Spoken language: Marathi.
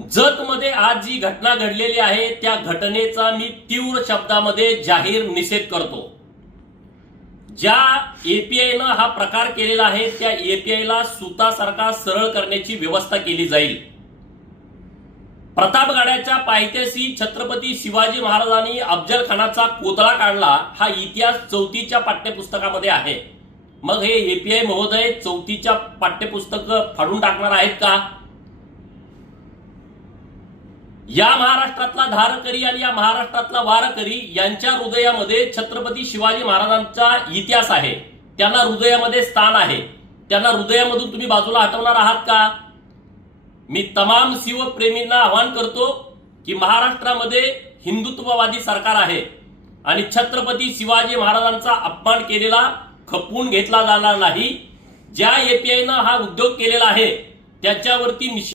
जतमध्ये आज जी घटना घडलेली आहे त्या घटनेचा मी तीव्र शब्दामध्ये जाहीर निषेध करतो. ज्या एपीआयनं हा प्रकार केलेला आहे त्या एपीआयला सुतासारखा सरळ करण्याची व्यवस्था केली जाईल. प्रतापगडाच्या पायथ्याशी छत्रपती शिवाजी महाराजांनी अफजल खानाचा कोतळा काढला हा इतिहास चौथीच्या पाठ्यपुस्तकामध्ये आहे. मग हे एपीआय महोदय चौथीच्या पाठ्यपुस्तक फाडून टाकणार आहेत का? या महाराष्ट्रातला धारकरी आणि या महाराष्ट्रातला वारकरी यांच्या हृदयामध्ये छत्रपती शिवाजी महाराजांचा इतिहास आहे. त्यांना हृदयामध्ये स्थान आहे. त्यांना हृदयामधून तुम्ही बाजूला हटवणार आहात का? मी तमाम शिवप्रेमींना आवाहन करतो की महाराष्ट्रामध्ये हिंदुत्ववादी सरकार आहे आणि छत्रपती शिवाजी महाराजांचा अपमान केलेला खपवून घेतला जाणार नाही. ज्या एपीआयनं हा उद्योग केलेला आहे त्याच्यावरती